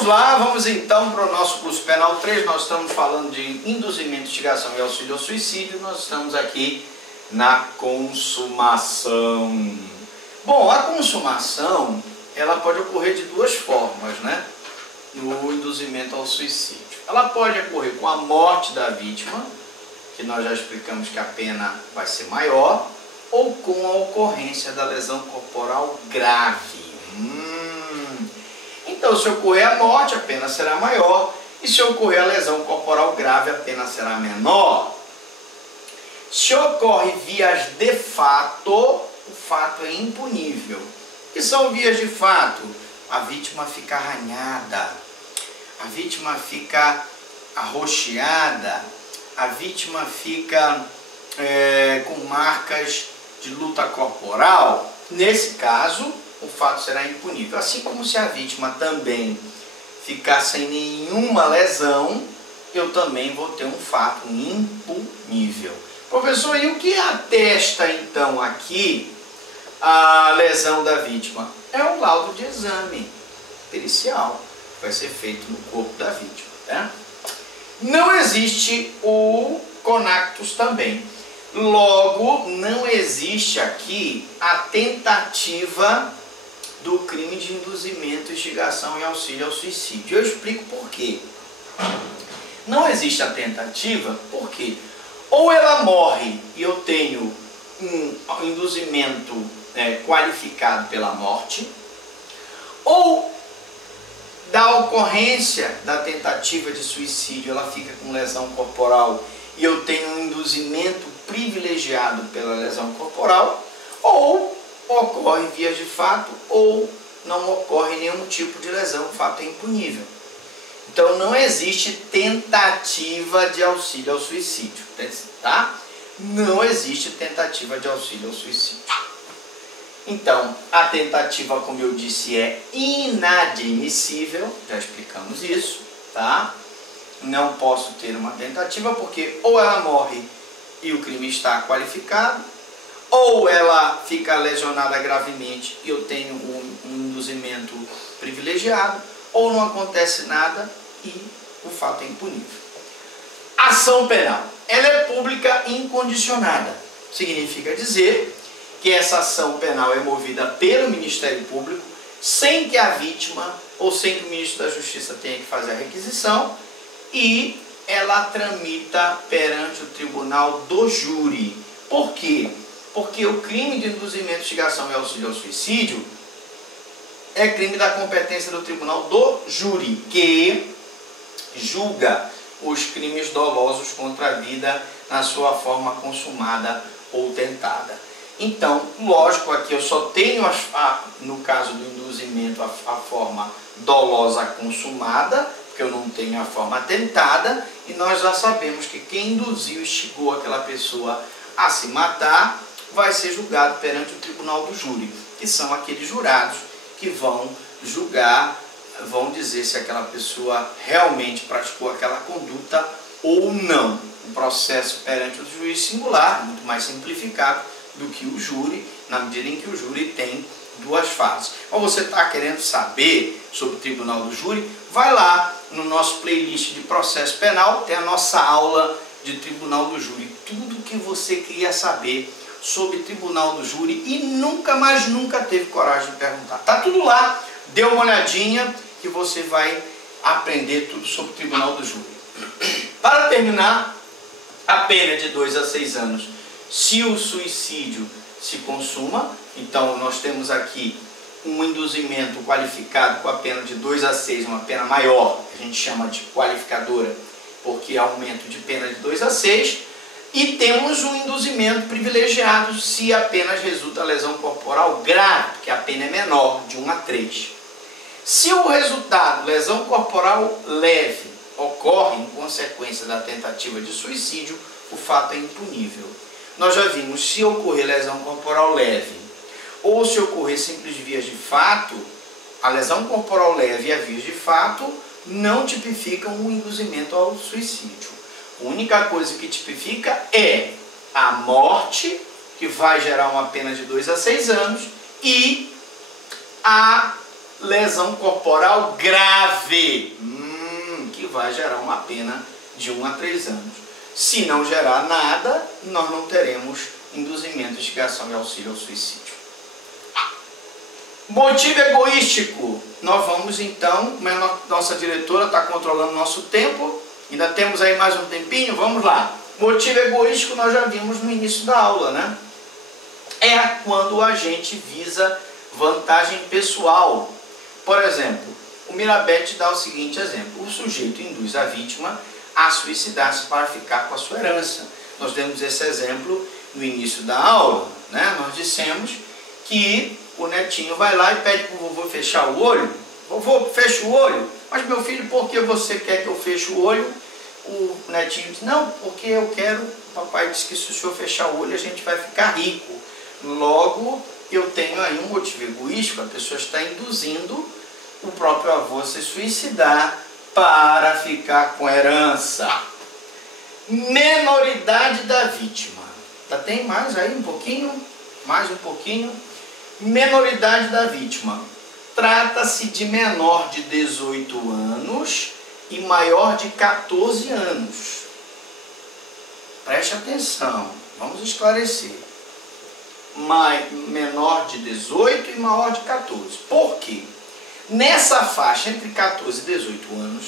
Vamos lá, vamos então para o nosso curso Penal 3. Nós estamos falando de induzimento, instigação e auxílio ao suicídio. Nós estamos aqui na consumação. Bom, a consumação, ela pode ocorrer de duas formas, né? No induzimento ao suicídio. Ela pode ocorrer com a morte da vítima, que nós já explicamos que a pena vai ser maior, ou com a ocorrência da lesão corporal grave. Então, se ocorrer a morte, a pena será maior, e se ocorrer a lesão corporal grave, a pena será menor. Se ocorre vias de fato, o fato é impunível. O que são vias de fato? A vítima fica arranhada, a vítima fica arroxeada, a vítima fica com marcas de luta corporal. Nesse caso, o fato será impunível. Assim como se a vítima também ficar sem nenhuma lesão, eu também vou ter um fato impunível. Professor, e o que atesta então aqui a lesão da vítima? É um laudo de exame pericial, que vai ser feito no corpo da vítima, né? Não existe o conactus também. Logo, não existe aqui a tentativa do crime de induzimento, instigação e auxílio ao suicídio. Eu explico por quê. Não existe a tentativa porque ou ela morre e eu tenho um induzimento qualificado pela morte, ou da ocorrência da tentativa de suicídio ela fica com lesão corporal e eu tenho um induzimento privilegiado pela lesão corporal, ou ocorre vias de fato, ou não ocorre nenhum tipo de lesão, o fato é impunível. Então não existe tentativa de auxílio ao suicídio, tá? Não existe tentativa de auxílio ao suicídio. Então, a tentativa, como eu disse, é inadmissível, já explicamos isso, tá? Não posso ter uma tentativa porque ou ela morre e o crime está qualificado, ou ela fica lesionada gravemente e eu tenho um induzimento privilegiado, ou não acontece nada e o fato é impunível. Ação penal. Ela é pública incondicionada. Significa dizer que essa ação penal é movida pelo Ministério Público sem que a vítima ou sem que o ministro da Justiça tenha que fazer a requisição, e ela tramita perante o tribunal do júri. Por quê? Porque o crime de induzimento, instigação e auxílio ao suicídio é crime da competência do tribunal do júri, que julga os crimes dolosos contra a vida na sua forma consumada ou tentada. Então, lógico, aqui eu só tenho, no caso do induzimento, a forma dolosa consumada, porque eu não tenho a forma tentada, e nós já sabemos que quem induziu, instigou aquela pessoa a se matar, vai ser julgado perante o tribunal do júri, que são aqueles jurados que vão julgar, vão dizer se aquela pessoa realmente praticou aquela conduta ou não. Um processo perante o juiz singular, muito mais simplificado do que o júri, na medida em que o júri tem duas fases. Então, você está querendo saber sobre o tribunal do júri? Vai lá no nosso playlist de processo penal, tem a nossa aula de tribunal do júri. Tudo o que você queria saber sobre tribunal do júri e nunca, mas nunca teve coragem de perguntar. Tá tudo lá, dê uma olhadinha que você vai aprender tudo sobre o tribunal do júri. Para terminar, a pena é de 2 a 6 anos se o suicídio se consuma. Então nós temos aqui um induzimento qualificado com a pena de 2 a 6, uma pena maior, a gente chama de qualificadora, porque é aumento de pena de 2 a 6. E temos um induzimento privilegiado se apenas resulta lesão corporal grave, porque a pena é menor, de 1 a 3. Se o resultado, lesão corporal leve, ocorre em consequência da tentativa de suicídio, o fato é impunível. Nós já vimos, se ocorrer lesão corporal leve, ou se ocorrer simples vias de fato, a lesão corporal leve e a vias de fato não tipificam o induzimento ao suicídio. A única coisa que tipifica é a morte, que vai gerar uma pena de 2 a 6 anos, e a lesão corporal grave, que vai gerar uma pena de 1 a 3 anos. Se não gerar nada, nós não teremos induzimento, instigação e auxílio ao suicídio. Motivo egoístico. Nós vamos então, nossa diretora está controlando nosso tempo, ainda temos aí mais um tempinho, vamos lá. Motivo egoístico nós já vimos no início da aula, né? É quando a gente visa vantagem pessoal. Por exemplo, o Mirabete dá o seguinte exemplo: o sujeito induz a vítima a suicidar-se para ficar com a sua herança. Nós demos esse exemplo no início da aula, né? Nós dissemos que o netinho vai lá e pede para o vovô fechar o olho. Vovô, fecha o olho. Mas meu filho, por que você quer que eu feche o olho? O netinho diz, não, porque eu quero, o papai disse que se o senhor fechar o olho a gente vai ficar rico. Logo, eu tenho aí um motivo egoístico, a pessoa está induzindo o próprio avô a se suicidar para ficar com a herança. Menoridade da vítima. Tem mais aí um pouquinho? Mais um pouquinho. Menoridade da vítima. Trata-se de menor de 18 anos e maior de 14 anos. Preste atenção, vamos esclarecer. Menor de 18 e maior de 14. Por quê? Nessa faixa, entre 14 e 18 anos,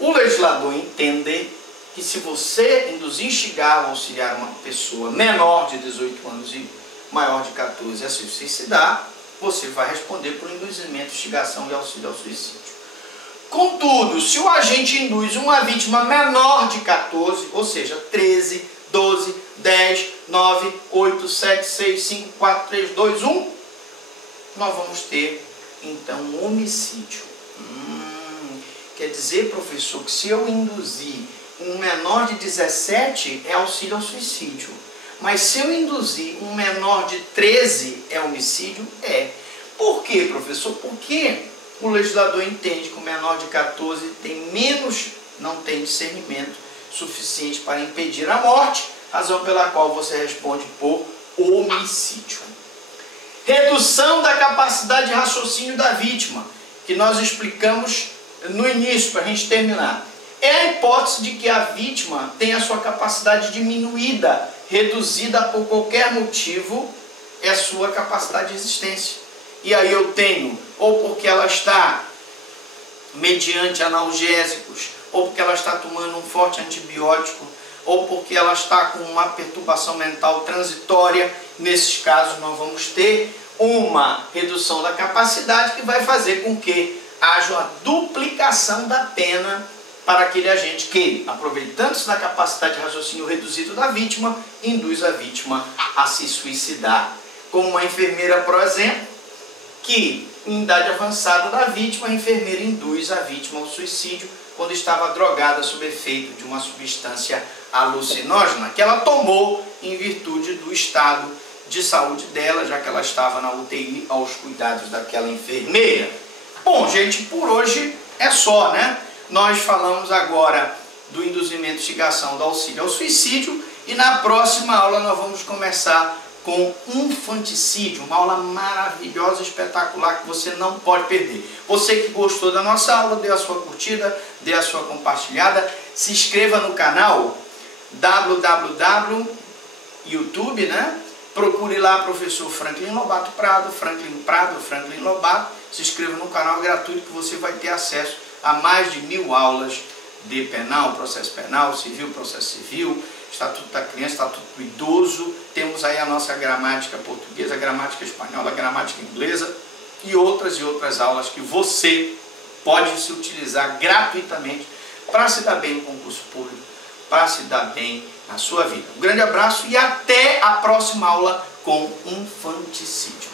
o legislador entende que se você induzir, instigar ou auxiliar uma pessoa menor de 18 anos e maior de 14 a se suicidar, você vai responder por induzimento, instigação e auxílio ao suicídio. Contudo, se o agente induz uma vítima menor de 14, ou seja, 13, 12, 10, 9, 8, 7, 6, 5, 4, 3, 2, 1, nós vamos ter, então, um homicídio. Quer dizer, professor, que se eu induzir um menor de 17, é auxílio ao suicídio. Mas se eu induzir um menor de 13, é homicídio? É. Por quê, professor? Porque o legislador entende que o menor de 14 não tem discernimento suficiente para impedir a morte, razão pela qual você responde por homicídio. Redução da capacidade de raciocínio da vítima, que nós explicamos no início, para a gente terminar. É a hipótese de que a vítima tem a sua capacidade diminuída, reduzida por qualquer motivo, é a sua capacidade de existência. E aí eu tenho, ou porque ela está mediante analgésicos, ou porque ela está tomando um forte antibiótico, ou porque ela está com uma perturbação mental transitória. Nesses casos nós vamos ter uma redução da capacidade que vai fazer com que haja uma duplicação da pena para aquele agente que, aproveitando-se da capacidade de raciocínio reduzido da vítima, induz a vítima a se suicidar. Como uma enfermeira, por exemplo, que em idade avançada da vítima, a enfermeira induz a vítima ao suicídio quando estava drogada sob efeito de uma substância alucinógena que ela tomou em virtude do estado de saúde dela, já que ela estava na UTI aos cuidados daquela enfermeira. Bom, gente, por hoje é só, né? Nós falamos agora do induzimento, instigação, do auxílio ao suicídio, e na próxima aula nós vamos começar com infanticídio, uma aula maravilhosa, espetacular, que você não pode perder. Você que gostou da nossa aula, dê a sua curtida, dê a sua compartilhada, se inscreva no canal www.youtube, né? Procure lá professor Franklin Lobato Prado, Franklin Lobato, se inscreva no canal gratuito que você vai ter acesso a mais de 1000 aulas de penal, processo penal, civil, processo civil, Estatuto da Criança, Estatuto do Idoso, temos aí a nossa gramática portuguesa, gramática espanhola, gramática inglesa e outras aulas que você pode se utilizar gratuitamente para se dar bem no concurso público, para se dar bem na sua vida. Um grande abraço e até a próxima aula com infanticídio.